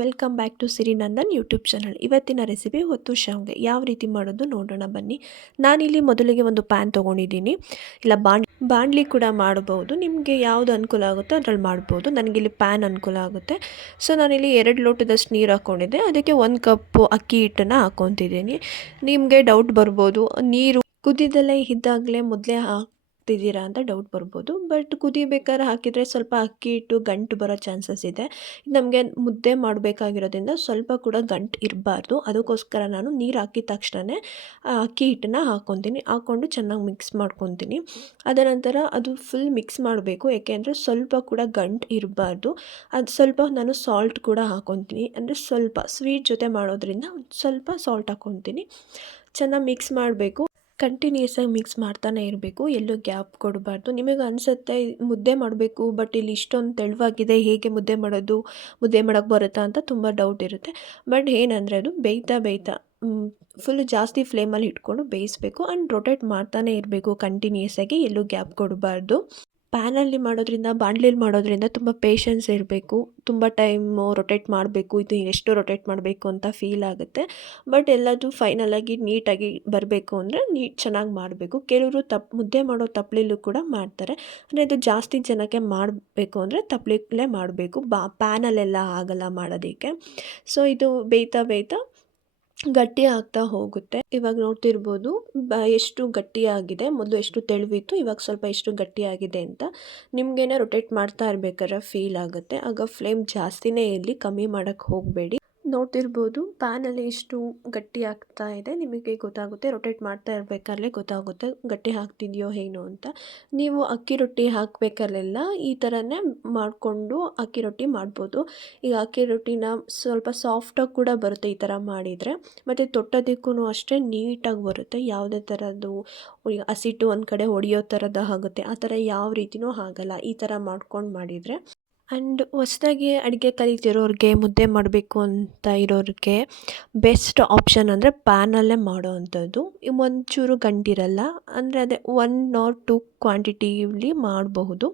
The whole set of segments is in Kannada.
Welcome back to Siri Nandan YouTube channel. ಇವತ್ತಿನ ರೆಸಿಪಿ ಹೊತ್ತು ಶಾವಿಗೆ ಯಾವ ರೀತಿ ಮಾಡೋದು ನೋಡೋಣ ಬನ್ನಿ. ನಾನಿಲ್ಲಿ ಮೊದಲಿಗೆ ಒಂದು ಪ್ಯಾನ್ ತೊಗೊಂಡಿದ್ದೀನಿ. ಇಲ್ಲ ಬಾಣಲಿ ಕೂಡ ಮಾಡಬಹುದು. ನಿಮಗೆ ಯಾವುದು ಅನುಕೂಲ ಆಗುತ್ತೋ ಅದ್ರಲ್ಲಿ ಮಾಡ್ಬೋದು. ನನಗಿಲ್ಲಿ ಪ್ಯಾನ್ ಅನುಕೂಲ ಆಗುತ್ತೆ. ಸೊ ನಾನಿಲ್ಲಿ 2 ಲೋಟದಷ್ಟು ನೀರು ಹಾಕ್ಕೊಂಡಿದ್ದೆ. ಅದಕ್ಕೆ 1 ಕಪ್ಪು ಅಕ್ಕಿ ಹಿಟ್ಟನ್ನು ಹಾಕ್ಕೊತಿದ್ದೀನಿ. ನಿಮಗೆ ಡೌಟ್ ಬರ್ಬೋದು, ನೀರು ಕುದಿದಲ್ಲೇ ಇದ್ದಾಗಲೇ ಮೊದಲೇ ಹಾಕ್ತಿದ್ದೀರಾ ಅಂತ ಡೌಟ್ ಬರ್ಬೋದು. ಬಟ್ ಕುದಿಬೇಕಾದ್ರೆ ಹಾಕಿದರೆ ಸ್ವಲ್ಪ ಅಕ್ಕಿ ಹಿಟ್ಟು ಗಂಟು ಬರೋ ಚಾನ್ಸಸ್ ಇದೆ. ನಮಗೆ ಮುದ್ದೆ ಮಾಡಬೇಕಾಗಿರೋದ್ರಿಂದ ಸ್ವಲ್ಪ ಕೂಡ ಗಂಟು ಇರಬಾರ್ದು. ಅದಕ್ಕೋಸ್ಕರ ನಾನು ನೀರು ಹಾಕಿದ ತಕ್ಷಣವೇ ಅಕ್ಕಿ ಹಿಟ್ಟನ್ನು ಹಾಕ್ಕೊಂಡು ಚೆನ್ನಾಗಿ ಮಿಕ್ಸ್ ಮಾಡ್ಕೊತೀನಿ. ಅದನಂತರ ಅದು ಫುಲ್ ಮಿಕ್ಸ್ ಮಾಡಬೇಕು, ಏಕೆಂದರೆ ಸ್ವಲ್ಪ ಕೂಡ ಗಂಟು ಇರಬಾರ್ದು. ಅದು ಸ್ವಲ್ಪ ನಾನು ಸಾಲ್ಟ್ ಕೂಡ ಹಾಕ್ಕೊತೀನಿ. ಅಂದರೆ ಸ್ವಲ್ಪ ಸ್ವೀಟ್ ಜೊತೆ ಮಾಡೋದ್ರಿಂದ ಸ್ವಲ್ಪ ಸಾಲ್ಟ್ ಹಾಕ್ಕೊತೀನಿ. ಚೆನ್ನಾಗಿ ಮಿಕ್ಸ್ ಮಾಡಬೇಕು. ಕಂಟಿನ್ಯೂಸ್ ಆಗಿ ಮಿಕ್ಸ್ ಮಾಡ್ತಾನೆ ಇರಬೇಕು, ಎಲ್ಲೂ ಗ್ಯಾಪ್ ಕೊಡಬಾರ್ದು. ನಿಮಗೆ ಅನಿಸುತ್ತೆ ಮುದ್ದೆ ಮಾಡಬೇಕು, ಬಟ್ ಇಲ್ಲಿ ಇಷ್ಟೊಂದು ತೆಳುವಾಗಿದೆ, ಹೇಗೆ ಮುದ್ದೆ ಮಾಡೋದು, ಮುದ್ದೆ ಮಾಡೋಕ್ಕೆ ಬರುತ್ತಾ ಅಂತ ತುಂಬ ಡೌಟ್ ಇರುತ್ತೆ. ಬಟ್ ಏನಂದರೆ ಅದು ಬೇಯ್ತಾ ಫುಲ್ ಜಾಸ್ತಿ ಫ್ಲೇಮಲ್ಲಿ ಇಟ್ಕೊಂಡು ಬೇಯಿಸಬೇಕು. ಆ್ಯಂಡ್ ರೊಟೇಟ್ ಮಾಡ್ತಾನೆ ಇರಬೇಕು ಕಂಟಿನ್ಯೂಸ್ ಆಗಿ, ಎಲ್ಲೂ ಗ್ಯಾಪ್ ಕೊಡಬಾರ್ದು. ಪ್ಯಾನಲ್ಲಿ ಮಾಡೋದ್ರಿಂದ, ಬಾಣಲಿಲಿ ಮಾಡೋದ್ರಿಂದ ತುಂಬ ಪೇಷನ್ಸ್ ಇರಬೇಕು. ತುಂಬ ಟೈಮು ರೊಟೇಟ್ ಮಾಡಬೇಕು, ಇದು ಎಷ್ಟು ರೊಟೇಟ್ ಮಾಡಬೇಕು ಅಂತ ಫೀಲ್ ಆಗುತ್ತೆ. ಬಟ್ ಎಲ್ಲದು ಫೈನಲಾಗಿ ನೀಟಾಗಿ ಬರಬೇಕು ಅಂದರೆ ಚೆನ್ನಾಗಿ ಮಾಡಬೇಕು. ಕೆಲವರು ಮುದ್ದೆ ಮಾಡೋ ತಪ್ಪಲೆಲ್ಲೂ ಕೂಡ ಮಾಡ್ತಾರೆ. ಅಂದರೆ ಇದು ಜಾಸ್ತಿ ಜನಕ್ಕೆ ಮಾಡಬೇಕು ಅಂದರೆ ತಪ್ಪಲೆಲ್ಲೇ ಮಾಡಬೇಕು. ಪ್ಯಾನಲ್ಲೆಲ್ಲ ಆಗಲ್ಲ ಮಾಡೋದಕ್ಕೆ. ಸೊ ಇದು ಬೇಯ್ತಾ ಗಟ್ಟಿ ಆಗ್ತಾ ಹೋಗುತ್ತೆ. ಇವಾಗ ನೋಡ್ತಿರ್ಬೋದು ಎಷ್ಟು ಗಟ್ಟಿಯಾಗಿದೆ. ಮೊದಲು ಎಷ್ಟು ತೆಳುವಿತ್ತು, ಇವಾಗ ಸ್ವಲ್ಪ ಎಷ್ಟು ಗಟ್ಟಿಯಾಗಿದೆ ಅಂತ. ನಿಮಗೇನೆ ರೊಟೇಟ್ ಮಾಡ್ತಾ ಇರಬೇಕಾದ್ರೆ ಫೀಲ್ ಆಗುತ್ತೆ. ಆಗ ಫ್ಲೇಮ್ ಜಾಸ್ತಿನೇ ಇರಲಿ, ಕಮ್ಮಿ ಮಾಡೋಕ್ಕೆ ಹೋಗಬೇಡಿ. ನೋಡ್ತಿರ್ಬೋದು ಪ್ಯಾನಲ್ಲಿ ಎಷ್ಟು ಗಟ್ಟಿ ಆಗ್ತಾ ಇದೆ, ನಿಮಗೆ ಗೊತ್ತಾಗುತ್ತೆ. ರೊಟೇಟ್ ಮಾಡ್ತಾ ಇರಬೇಕಾದ್ರೆ ಗೊತ್ತಾಗುತ್ತೆ ಗಟ್ಟಿ ಆಗ್ತಿದೆಯೋ ಏನೋ ಅಂತ. ನೀವು ಅಕ್ಕಿ ರೊಟ್ಟಿ ಹಾಕಬೇಕಾದ್ರೆಲ್ಲ ಈ ಥರನೇ ಮಾಡಿಕೊಂಡು ಅಕ್ಕಿ ರೊಟ್ಟಿ ಮಾಡ್ಬೋದು. ಈಗ ಅಕ್ಕಿ ರೊಟ್ಟಿನ ಸ್ವಲ್ಪ ಸಾಫ್ಟಾಗಿ ಕೂಡ ಬರುತ್ತೆ ಈ ಥರ ಮಾಡಿದರೆ. ಮತ್ತು ತೊಟ್ಟೋದಕ್ಕೂ ಅಷ್ಟೇ ನೀಟಾಗಿ ಬರುತ್ತೆ. ಯಾವುದೇ ಥರದ್ದು ಹಸಿಟ್ಟು ಒಂದು ಕಡೆ ಹೊಡೆಯೋ ಥರದ ಆಗುತ್ತೆ, ಆ ಥರ ಯಾವ ರೀತಿಯೂ ಆಗಲ್ಲ ಈ ಥರ ಮಾಡ್ಕೊಂಡು ಮಾಡಿದರೆ. ಆ್ಯಂಡ್ ಹೊಸ್ದಾಗಿ ಅಡುಗೆ ಕಲಿತಿರೋರಿಗೆ, ಮುದ್ದೆ ಮಾಡಬೇಕು ಅಂತ ಇರೋರಿಗೆ ಬೆಸ್ಟ್ ಆಪ್ಷನ್ ಅಂದರೆ ಪ್ಯಾನಲ್ಲೇ ಮಾಡೋ ಅಂಥದ್ದು. ಒಂಚೂರು ಗಂಟಿರಲ್ಲ. ಅಂದರೆ ಅದೇ 1 ಆರ್ 2 ಕ್ವಾಂಟಿಟಿಲಿ ಮಾಡಬಹುದು.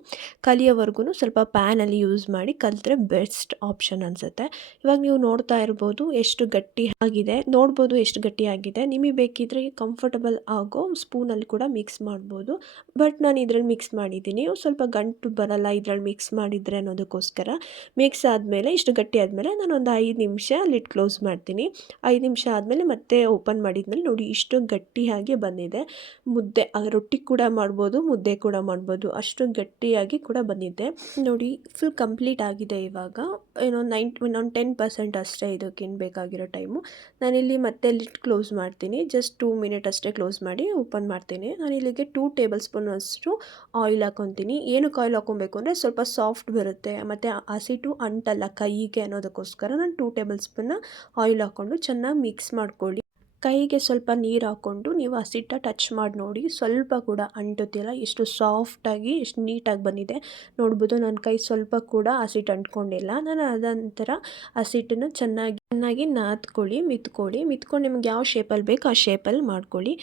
ಕಲಿಯೋವರೆಗೂ ಸ್ವಲ್ಪ ಪ್ಯಾನಲ್ಲಿ ಯೂಸ್ ಮಾಡಿ ಕಲಿತ್ರೆ ಬೆಸ್ಟ್ ಆಪ್ಷನ್ ಅನಿಸುತ್ತೆ. ಇವಾಗ ನೀವು ನೋಡ್ತಾ ಇರ್ಬೋದು ಎಷ್ಟು ಗಟ್ಟಿ ಆಗಿದೆ, ನೋಡ್ಬೋದು ಎಷ್ಟು ಗಟ್ಟಿಯಾಗಿದೆ. ನಿಮಗೆ ಬೇಕಿದ್ದರೆ ಕಂಫರ್ಟಬಲ್ ಆಗೋ ಸ್ಪೂನಲ್ಲಿ ಕೂಡ ಮಿಕ್ಸ್ ಮಾಡ್ಬೋದು. ಬಟ್ ನಾನು ಇದರಲ್ಲಿ ಮಿಕ್ಸ್ ಮಾಡಿದ್ದೀನಿ. ಸ್ವಲ್ಪ ಗಂಟು ಬರಲ್ಲ ಇದರಲ್ಲಿ ಮಿಕ್ಸ್ ಮಾಡಿದರೆ ಅನ್ನೋದಕ್ಕೋಸ್ಕರ. ಮಿಕ್ಸ್ ಆದಮೇಲೆ ಇಷ್ಟು ಗಟ್ಟಿ ಆದಮೇಲೆ ನಾನು ಒಂದು 5 ನಿಮಿಷ ಲಿಡ್ ಕ್ಲೋಸ್ ಮಾಡ್ತೀನಿ. 5 ನಿಮಿಷ ಆದಮೇಲೆ ಮತ್ತೆ ಓಪನ್ ಮಾಡಿದ್ಮೇಲೆ ನೋಡಿ ಇಷ್ಟು ಗಟ್ಟಿಯಾಗಿ ಬಂದಿದೆ. ಮುದ್ದೆ ರೊಟ್ಟಿ ಕೂಡ ಮಾಡ್ಬೋದು, ಮುದ್ದೆ ಕೂಡ ಮಾಡ್ಬೋದು, ಅಷ್ಟು ಗಟ್ಟಿಯಾಗಿ ಕೂಡ ಬಂದಿದೆ. ನೋಡಿ ಫುಲ್ ಕಂಪ್ಲೀಟ್ ಆಗಿದೆ. ಇವಾಗ ಇನ್ನೊಂದು 10% ಅಷ್ಟೇ ಇದಕ್ಕೇನು ಬೇಕಾಗಿರೋ ಟೈಮು. ನಾನಿಲ್ಲಿ ಮತ್ತೆ ಲಿಡ್ ಕ್ಲೋಸ್ ಮಾಡ್ತೀನಿ. ಜಸ್ಟ್ 2 ಮಿನಿಟ್ ಅಷ್ಟೇ ಕ್ಲೋಸ್ ಮಾಡಿ ಓಪನ್ ಮಾಡ್ತೀನಿ. ನಾನು ಇಲ್ಲಿಗೆ 2 ಟೇಬಲ್ ಸ್ಪೂನ್ ಅಷ್ಟು ಆಯಿಲ್ ಹಾಕ್ಕೊತೀನಿ. ಏನಕ್ಕೆ ಆಯಿಲ್ ಹಾಕ್ಕೊಬೇಕು ಅಂದರೆ ಸ್ವಲ್ಪ ಸಾಫ್ಟ್ ಬರುತ್ತೆ ಮತ್ತು ಹಸಿಟ್ಟು ಅಂಟಲ್ಲ ಕೈಗೆ ಅನ್ನೋದಕ್ಕೋಸ್ಕರ ನಾನು 2 ಟೇಬಲ್ ಸ್ಪೂನ್ನ ಆಯಿಲ್ ಹಾಕ್ಕೊಂಡು ಚೆನ್ನಾಗಿ ಮಿಕ್ಸ್ ಮಾಡ್ಕೊಳ್ಳಿ. ಕೈಗೆ ಸ್ವಲ್ಪ ನೀರು ಹಾಕ್ಕೊಂಡು ನೀವು ಹಸಿಟ್ಟ ಟಚ್ ಮಾಡಿ ನೋಡಿ, ಸ್ವಲ್ಪ ಕೂಡ ಅಂಟುತ್ತಿಲ್ಲ. ಎಷ್ಟು ಸಾಫ್ಟಾಗಿ ಎಷ್ಟು ನೀಟಾಗಿ ಬಂದಿದೆ ನೋಡ್ಬೋದು. ನನ್ನ ಕೈ ಸ್ವಲ್ಪ ಕೂಡ ಹಸಿಟ್ಟು ಅಂಟ್ಕೊಂಡಿಲ್ಲ. ನಾನು ಅದಂತರ ಹಸಿಟ್ಟನ್ನು ಚೆನ್ನಾಗಿ ಮಿತ್ಕೊಂಡು ನಿಮ್ಗೆ ಯಾವ ಶೇಪಲ್ಲಿ ಬೇಕು ಆ ಶೇಪಲ್ಲಿ ಮಾಡ್ಕೊಳ್ಳಿ.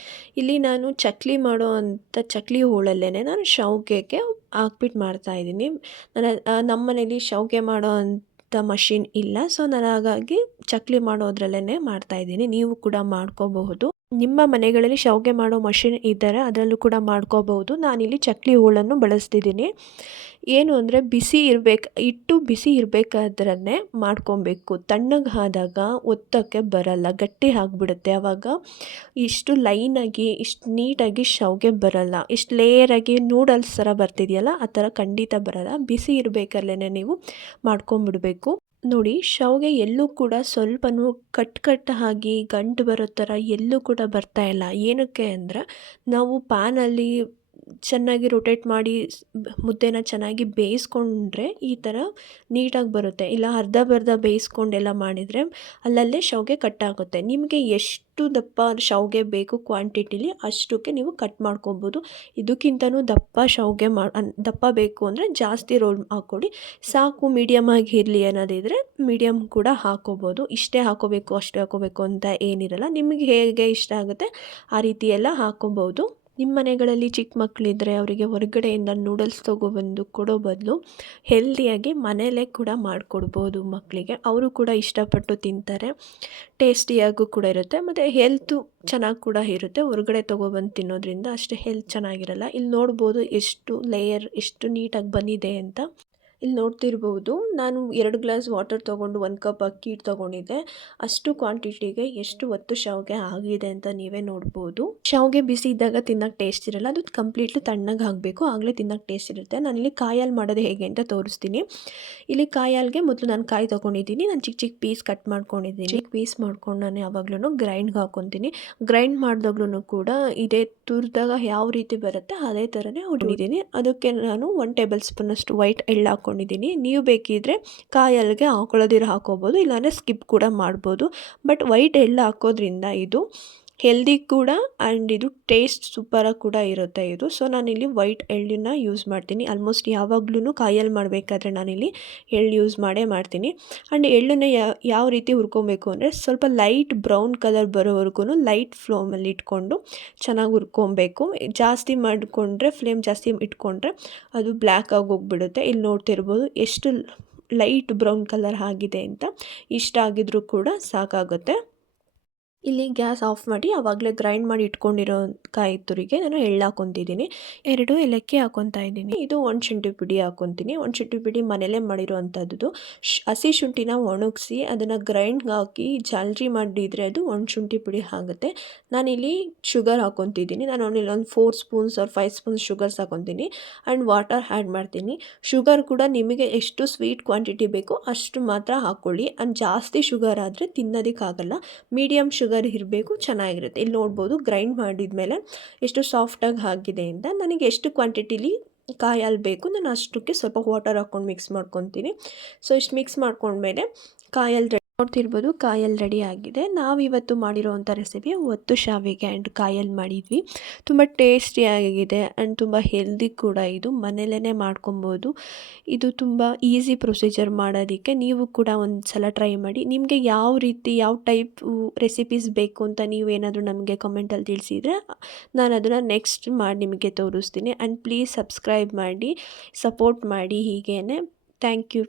ಇಲ್ಲಿ ನಾನು ಚಕ್ಲಿ ಮಾಡೋ ಅಂಥ ಚಕ್ಲಿ ಹೋಳಲ್ಲೇ ನಾನು ಶಾವಿಗೆಗೆ ಹಾಕ್ಬಿಟ್ಟು ಮಾಡ್ತಾಯಿದ್ದೀನಿ. ನಮ್ಮ ಮನೇಲಿ ಶಾವಿಗೆ ಮಾಡೋ ಮಷಿನ್ ಇಲ್ಲ. ಸೊ ನಾನು ಹಾಗಾಗಿ ಚಕ್ಲಿ ಮಾಡೋದ್ರಲ್ಲೇ ಮಾಡ್ತಾಯಿದ್ದೀನಿ. ನೀವು ಕೂಡ ಮಾಡ್ಕೋಬಹುದು. ನಿಮ್ಮ ಮನೆಗಳಲ್ಲಿ ಶಾವಿಗೆ ಮಾಡೋ ಮಷಿನ್ ಇದ್ದರೆ ಅದರಲ್ಲೂ ಕೂಡ ಮಾಡ್ಕೋಬಹುದು. ನಾನಿಲ್ಲಿ ಚಕ್ಲಿ ಹೋಳನ್ನು ಬಳಸ್ತಿದ್ದೀನಿ. ಏನು ಅಂದರೆ ಹಿಟ್ಟು ಬಿಸಿ ಇರಬೇಕಾದ್ರೇ ಮಾಡ್ಕೊಬೇಕು. ತಣ್ಣಗೆ ಆದಾಗ ಒತ್ತೋಕ್ಕೆ ಬರಲ್ಲ, ಗಟ್ಟಿ ಆಗಿಬಿಡುತ್ತೆ. ಆವಾಗ ಇಷ್ಟು ಲೈನಾಗಿ ಇಷ್ಟು ನೀಟಾಗಿ ಶಾವಿಗೆ ಬರಲ್ಲ. ಇಷ್ಟು ಲೇಯರಾಗಿ ನೂಡಲ್ಸ್ ಥರ ಬರ್ತಿದೆಯಲ್ಲ ಆ ಥರ ಖಂಡಿತ ಬರಲ್ಲ. ಬಿಸಿ ಇರಬೇಕಲ್ಲೇ ನೀವು ಮಾಡ್ಕೊಂಬಿಡಬೇಕು. ನೋಡಿ ಶಾವಿಗೆ ಎಲ್ಲೂ ಕೂಡ ಸ್ವಲ್ಪನೂ ಕಟ್ ಆಗಿ ಗಂಟು ಬರೋ ಥರ ಎಲ್ಲೂ ಕೂಡ ಬರ್ತಾ ಇಲ್ಲ. ಏನಕ್ಕೆ ಅಂದರೆ ನಾವು ಪ್ಯಾನಲ್ಲಿ ಚೆನ್ನಾಗಿ ರೊಟೇಟ್ ಮಾಡಿ ಮುದ್ದೆನ ಚೆನ್ನಾಗಿ ಬೇಯಿಸ್ಕೊಂಡ್ರೆ ಈ ಥರ ನೀಟಾಗಿ ಬರುತ್ತೆ. ಇಲ್ಲ ಅರ್ಧ ಬೇಯಿಸ್ಕೊಂಡೆಲ್ಲ ಮಾಡಿದರೆ ಅಲ್ಲಲ್ಲೇ ಶಾವಿಗೆ ಕಟ್ಟಾಗುತ್ತೆ. ನಿಮಗೆ ಎಷ್ಟು ದಪ್ಪ ಶಾವಿಗೆ ಬೇಕು ಕ್ವಾಂಟಿಟಿಲಿ ಅಷ್ಟಕ್ಕೆ ನೀವು ಕಟ್ ಮಾಡ್ಕೊಬೋದು. ಇದಕ್ಕಿಂತನೂ ದಪ್ಪ ಶಾವಿಗೆ ದಪ್ಪ ಬೇಕು ಅಂದರೆ ಜಾಸ್ತಿ ರೋಲ್ ಹಾಕ್ಕೊಳ್ಳಿ. ಸಾಕು ಮೀಡಿಯಮ್ ಆಗಿ ಇರಲಿ ಅನ್ನೋದಿದ್ರೆ ಮೀಡಿಯಮ್ ಕೂಡ ಹಾಕ್ಕೋಬೋದು. ಇಷ್ಟೇ ಹಾಕ್ಕೋಬೇಕು ಅಷ್ಟೇ ಹಾಕ್ಕೋಬೇಕು ಅಂತ ಏನಿರಲ್ಲ. ನಿಮಗೆ ಹೇಗೆ ಇಷ್ಟ ಆಗುತ್ತೆ ಆ ರೀತಿ ಎಲ್ಲ ಹಾಕ್ಕೊಬೋದು. ನಿಮ್ಮ ಮನೆಗಳಲ್ಲಿ ಚಿಕ್ಕ ಮಕ್ಕಳಿದ್ದರೆ ಅವರಿಗೆ ಹೊರಗಡೆಯಿಂದ ನೂಡಲ್ಸ್ ತೊಗೊಬಂದು ಕೊಡೋ ಬದಲು ಹೆಲ್ದಿಯಾಗಿ ಮನೆಯಲ್ಲೇ ಕೂಡ ಮಾಡಿಕೊಡ್ಬೋದು ಮಕ್ಕಳಿಗೆ. ಅವರು ಕೂಡ ಇಷ್ಟಪಟ್ಟು ತಿಂತಾರೆ. ಟೇಸ್ಟಿಯಾಗೂ ಕೂಡ ಇರುತ್ತೆ ಮತ್ತು ಹೆಲ್ತು ಚೆನ್ನಾಗಿ ಕೂಡ ಇರುತ್ತೆ. ಹೊರಗಡೆ ತೊಗೊಬಂದು ತಿನ್ನೋದ್ರಿಂದ ಅಷ್ಟು ಹೆಲ್ತ್ ಚೆನ್ನಾಗಿರಲ್ಲ. ಇಲ್ಲಿ ನೋಡ್ಬೋದು ಎಷ್ಟು ಲೇಯರ್ ಎಷ್ಟು ನೀಟಾಗಿ ಬಂದಿದೆ ಅಂತ. ಇಲ್ಲಿ ನೋಡ್ತಿರ್ಬೋದು ನಾನು 2 ಗ್ಲಾಸ್ ವಾಟರ್ ತೊಗೊಂಡು 1 ಕಪ್ ಅಕ್ಕಿ ಹಿಟ್ಟು ತೊಗೊಂಡಿದ್ದೆ. ಅಷ್ಟು ಕ್ವಾಂಟಿಟಿಗೆ ಎಷ್ಟು ಒತ್ತು ಶಾವಿಗೆ ಆಗಿದೆ ಅಂತ ನೀವೇ ನೋಡ್ಬೋದು. ಶಾವಿಗೆ ಬಿಸಿ ಇದ್ದಾಗ ತಿನ್ನೋಕ್ಕೆ ಟೇಸ್ಟ್ ಇರಲ್ಲ, ಅದು ಕಂಪ್ಲೀಟ್ಲಿ ತಣ್ಣಗೆ ಆಗಬೇಕು, ಆಗಲೇ ತಿನ್ನೋಕ್ಕೆ ಟೇಸ್ಟ್ ಇರುತ್ತೆ. ನಾನಿಲ್ಲಿ ಕಾಯಿ ಹಾಲು ಮಾಡೋದು ಹೇಗೆ ಅಂತ ತೋರಿಸ್ತೀನಿ. ಇಲ್ಲಿ ಕಾಯಿ ಹಾಲಿಗೆ ಮೊದಲು ನಾನು ಕಾಯಿ ತೊಗೊಂಡಿದ್ದೀನಿ, ನಾನು ಚಿಕ್ಕ ಚಿಕ್ಕ ಪೀಸ್ ಕಟ್ ಮಾಡ್ಕೊಂಡಿದ್ದೀನಿ. ಚಿಕ್ಕ ಪೀಸ್ ಮಾಡ್ಕೊಂಡು ನಾನು ಯಾವಾಗಲೂ ಗ್ರೈಂಡ್ಗೆ ಹಾಕ್ಕೊತೀನಿ. ಗ್ರೈಂಡ್ ಮಾಡಿದಾಗ್ಲೂ ಕೂಡ ಇದೇ ತುರಿದಾಗ ಯಾವ ರೀತಿ ಬರುತ್ತೆ ಅದೇ ಥರನೇ ಹೊಡಿದ್ದೀನಿ. ಅದಕ್ಕೆ ನಾನು 1 ಟೇಬಲ್ ಸ್ಪೂನಷ್ಟು ವೈಟ್ ಎಳ್ಳು ಹಾಕ್ಕೊಂಡಿದ್ದೀನಿ. ನೀವು ಬೇಕಿದ್ದರೆ ಕಾಯಿ ಹಾಲಿಗೆ ಹಾಕೊಳ್ಳೋದಿರೋ ಹಾಕ್ಕೋಬೋದು, ಇಲ್ಲಾಂದರೆ ಸ್ಕಿಪ್ ಕೂಡ ಮಾಡ್ಬೋದು. ಬಟ್ ವೈಟ್ ಎಳ್ಳು ಹಾಕೋದ್ರಿಂದ ಇದು ಹೆಲ್ದಿ ಕೂಡ ಆ್ಯಂಡ್ ಇದು ಟೇಸ್ಟ್ ಸೂಪರಾಗಿ ಕೂಡ ಇರುತ್ತೆ ಇದು. ಸೊ ನಾನಿಲ್ಲಿ ವೈಟ್ ಎಳ್ಳನ್ನ ಯೂಸ್ ಮಾಡ್ತೀನಿ. ಆಲ್ಮೋಸ್ಟ್ ಯಾವಾಗ್ಲೂ ಕಾಯಲ್ಲಿ ಮಾಡಬೇಕಾದ್ರೆ ನಾನಿಲ್ಲಿ ಎಳ್ಳು ಯೂಸ್ ಮಾಡೇ ಮಾಡ್ತೀನಿ. ಆ್ಯಂಡ್ ಎಳ್ಳನ್ನ ಯಾವ ರೀತಿ ಹುರ್ಕೊಬೇಕು ಅಂದರೆ ಸ್ವಲ್ಪ ಲೈಟ್ ಬ್ರೌನ್ ಕಲರ್ ಬರೋವರೆಗೂ ಲೈಟ್ ಫ್ಲೇಮಲ್ಲಿ ಇಟ್ಕೊಂಡು ಚೆನ್ನಾಗಿ ಹುರ್ಕೊಬೇಕು. ಜಾಸ್ತಿ ಮಾಡಿಕೊಂಡ್ರೆ ಫ್ಲೇಮ್ ಜಾಸ್ತಿ ಇಟ್ಕೊಂಡ್ರೆ ಅದು ಬ್ಲ್ಯಾಕ್ ಆಗಿ ಹೋಗ್ಬಿಡುತ್ತೆ. ಇಲ್ಲಿ ನೋಡ್ತಿರ್ಬೋದು ಎಷ್ಟು ಲೈಟ್ ಬ್ರೌನ್ ಕಲರ್ ಆಗಿದೆ ಅಂತ. ಇಷ್ಟ ಆಗಿದ್ರೂ ಕೂಡ ಸಾಕಾಗುತ್ತೆ. ಇಲ್ಲಿ ಗ್ಯಾಸ್ ಆಫ್ ಮಾಡಿ ಆವಾಗಲೇ ಗ್ರೈಂಡ್ ಮಾಡಿ ಇಟ್ಕೊಂಡಿರೋ ಕಾಯಿ ತುರಿಗೆ ನಾನು ಎಳ್ಳು ಹಾಕ್ಕೊತಿದ್ದೀನಿ. 2 ಏಲಕ್ಕಿ ಹಾಕ್ಕೊತಾ ಇದ್ದೀನಿ. ಇದು 1 ಶುಂಠಿ ಪುಡಿ ಹಾಕ್ಕೊತೀನಿ. 1 ಶುಂಠಿ ಪುಡಿ ಮನೇಲೇ ಮಾಡಿರೋವಂಥದ್ದು. ಹಸಿ ಶುಂಠಿನ ಒಣಗಿಸಿ ಅದನ್ನು ಗ್ರೈಂಡ್ಗೆ ಹಾಕಿ ಜಾಲ್ರಿ ಮಾಡಿದರೆ ಅದು 1 ಶುಂಠಿ ಪುಡಿ ಆಗುತ್ತೆ. ನಾನಿಲ್ಲಿ ಶುಗರ್ ಹಾಕ್ಕೊತಿದ್ದೀನಿ. ನಾನು ಇಲ್ಲಿ ಒಂದು 4 ಸ್ಪೂನ್ಸ್ ಆರ್ 5 ಸ್ಪೂನ್ಸ್ ಶುಗರ್ಸ್ ಹಾಕ್ಕೊತೀನಿ ಆ್ಯಂಡ್ ವಾಟರ್ ಆ್ಯಡ್ ಮಾಡ್ತೀನಿ. ಶುಗರ್ ಕೂಡ ನಿಮಗೆ ಎಷ್ಟು ಸ್ವೀಟ್ ಕ್ವಾಂಟಿಟಿ ಬೇಕೋ ಅಷ್ಟು ಮಾತ್ರ ಹಾಕ್ಕೊಳ್ಳಿ. ಆ್ಯಂಡ್ ಜಾಸ್ತಿ ಶುಗರ್ ಆದರೆ ತಿನ್ನೋದಕ್ಕಾಗಲ್ಲ. ಮೀಡಿಯಮ್ ಶುಗರ್ ಇರಬೇಕು, ಚೆನ್ನಾಗಿರುತ್ತೆ. ಇಲ್ಲಿ ನೋಡ್ಬೋದು ಗ್ರೈಂಡ್ ಮಾಡಿದ್ಮೇಲೆ ಎಷ್ಟು ಸಾಫ್ಟಾಗಿ ಆಗಿದೆ ಅಂತ. ನನಗೆ ಎಷ್ಟು ಕ್ವಾಂಟಿಟಿಲಿ ಕಾಯಿ ಹಾಲು ಬೇಕು ನಾನು ಅಷ್ಟಕ್ಕೆ ಸ್ವಲ್ಪ ವಾಟರ್ ಹಾಕ್ಕೊಂಡು ಮಿಕ್ಸ್ ಮಾಡ್ಕೊತೀನಿ. ಸೊ ಇಷ್ಟು ಮಿಕ್ಸ್ ಮಾಡ್ಕೊಂಡ್ಮೇಲೆ ಕಾಯಿ ಹಾಲು ನೋಡ್ತಿರ್ಬೋದು ಕಾಯಿ ಹಾಲು ರೆಡಿ ಆಗಿದೆ. ನಾವಿವತ್ತು ಮಾಡಿರೋವಂಥ ರೆಸಿಪಿ ಒತ್ತು ಶಾವಿಗೆ ಆ್ಯಂಡ್ ಕಾಯಿ ಹಾಲು ಮಾಡಿದ್ವಿ. ತುಂಬ ಟೇಸ್ಟಿಯಾಗಿದೆ ಆ್ಯಂಡ್ ತುಂಬ ಹೆಲ್ದಿ ಕೂಡ. ಇದು ಮನೆಯಲ್ಲೇ ಮಾಡ್ಕೊಬೋದು. ಇದು ತುಂಬ ಈಸಿ ಪ್ರೊಸೀಜರ್ ಮಾಡೋದಕ್ಕೆ. ನೀವು ಕೂಡ ಒಂದು ಸಲ ಟ್ರೈ ಮಾಡಿ. ನಿಮಗೆ ಯಾವ ರೀತಿ ಯಾವ ಟೈಪ್ ರೆಸಿಪೀಸ್ ಬೇಕು ಅಂತ ನೀವೇನಾದರೂ ನಮಗೆ ಕಮೆಂಟಲ್ಲಿ ತಿಳಿಸಿದರೆ ನಾನು ಅದನ್ನು ನೆಕ್ಸ್ಟ್ ಮಾಡಿ ನಿಮಗೆ ತೋರಿಸ್ತೀನಿ. ಆ್ಯಂಡ್ ಪ್ಲೀಸ್ ಸಬ್ಸ್ಕ್ರೈಬ್ ಮಾಡಿ, ಸಪೋರ್ಟ್ ಮಾಡಿ ಹೀಗೇ. Thank you.